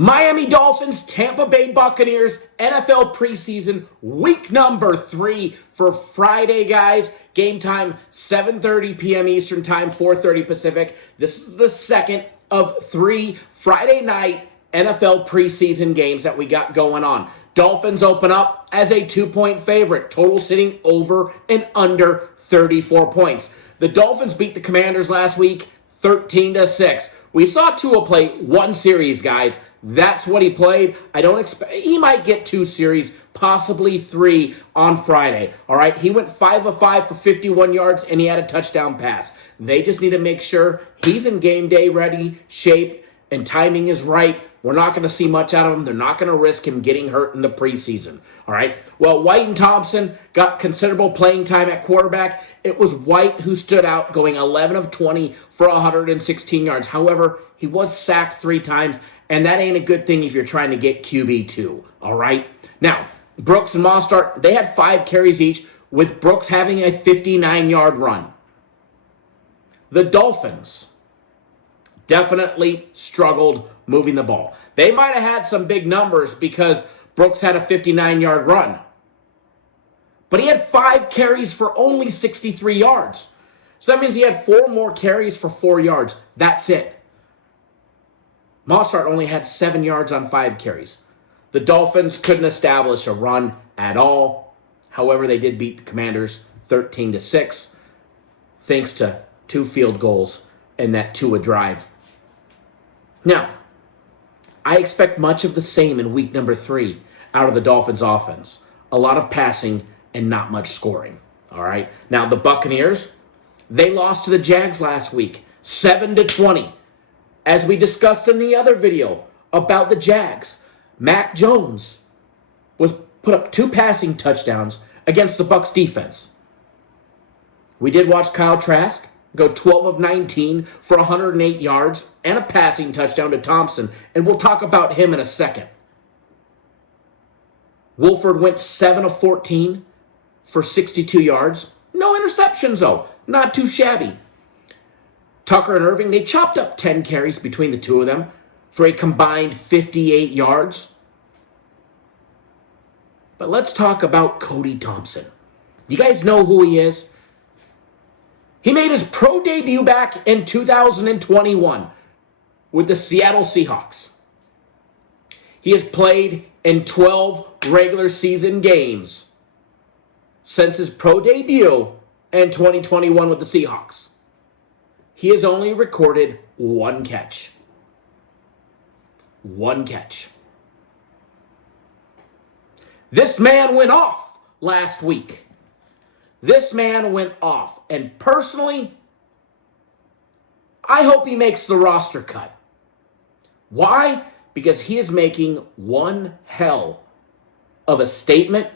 Miami Dolphins, Tampa Bay Buccaneers, NFL preseason, week number 3 for Friday, guys. Game time, 7:30 p.m. Eastern time, 4:30 Pacific. This is the second of 3 Friday night NFL preseason games that we got going on. Dolphins open up as a 2-point favorite, total sitting over and under 34 points. The Dolphins beat the Commanders last week, 13-6. We saw Tua play one series, guys. That's what he played. I don't expect he might get 2 series, possibly 3 on Friday. All right, he went 5 of 5 for 51 yards, and he had a touchdown pass. They just need to make sure he's in game day ready shape and timing is right. We're not going to see much out of him. They're not going to risk him getting hurt in the preseason. All right. Well, White and Thompson got considerable playing time at quarterback. It was White who stood out, going 11 of 20 for 116 yards. However, he was sacked 3 times, and that ain't a good thing if you're trying to get QB2. All right. Now, Brooks and Mostert, they had 5 carries each, with Brooks having a 59-yard run. The Dolphins definitely struggled moving the ball. They might have had some big numbers because Brooks had a 59-yard run. But he had 5 carries for only 63 yards. So that means he had 4 more carries for 4 yards. That's it. Mostert only had 7 yards on 5 carries. The Dolphins couldn't establish a run at all. However, they did beat the Commanders 13-6, thanks to 2 field goals and that Tua drive. Now, I expect much of the same in week number 3 out of the Dolphins offense. A lot of passing and not much scoring. All right. Now, the Buccaneers, they lost to the Jags last week, 7-20. As we discussed in the other video about the Jags, Mac Jones was put up 2 passing touchdowns against the Bucs defense. We did watch Kyle Trask go 12 of 19 for 108 yards and a passing touchdown to Thompson, and we'll talk about him in a second. Wolford went 7 of 14 for 62 yards. No interceptions, though. Not too shabby. Tucker and Irving, they chopped up 10 carries between the two of them for a combined 58 yards. But let's talk about Cody Thompson. You guys know who he is? He made his pro debut back in 2021 with the Seattle Seahawks. He has played in 12 regular season games since his pro debut in 2021 with the Seahawks. He has only recorded 1 catch. 1 catch. This man went off last week. This man went off. And personally, I hope he makes the roster cut. Why? Because he is making one hell of a statement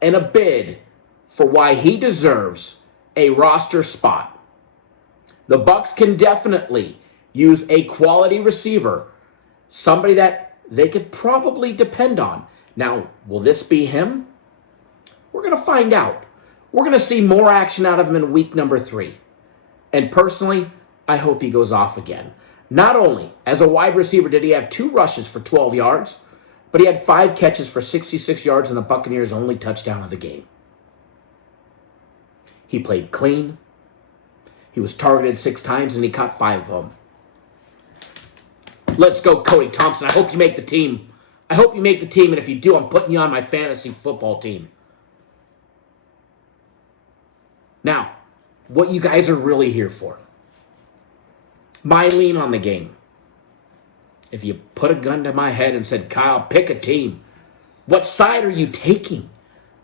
and a bid for why he deserves a roster spot. The Bucs can definitely use a quality receiver, somebody that they could probably depend on. Now, will this be him? We're going to find out. We're going to see more action out of him in week number 3. And personally, I hope he goes off again. Not only as a wide receiver did he have 2 rushes for 12 yards, but he had 5 catches for 66 yards in the Buccaneers' only touchdown of the game. He played clean. He was targeted 6 times, and he caught 5 of them. Let's go, Cody Thompson. I hope you make the team. I hope you make the team, and if you do, I'm putting you on my fantasy football team. Now, what you guys are really here for. My lean on the game. If you put a gun to my head and said, Kyle, pick a team, what side are you taking?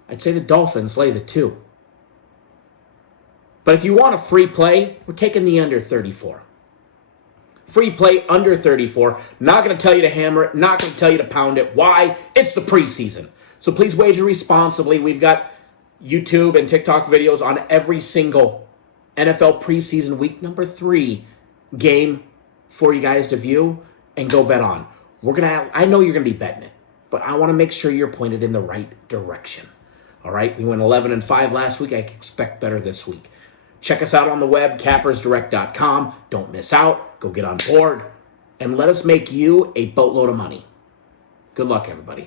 I'd say the Dolphins lay the 2. But if you want a free play, we're taking the under 34. Free play under 34. Not going to tell you to hammer it. Not going to tell you to pound it. Why? It's the preseason. So please wager responsibly. We've got YouTube and TikTok videos on every single NFL preseason week number 3 game for you guys to view and go bet on. I know you're going to be betting it, but I want to make sure you're pointed in the right direction. All right, we went 11-5 last week. I expect better this week. Check us out on the web, cappersdirect.com. Don't miss out. Go get on board and let us make you a boatload of money. Good luck, everybody.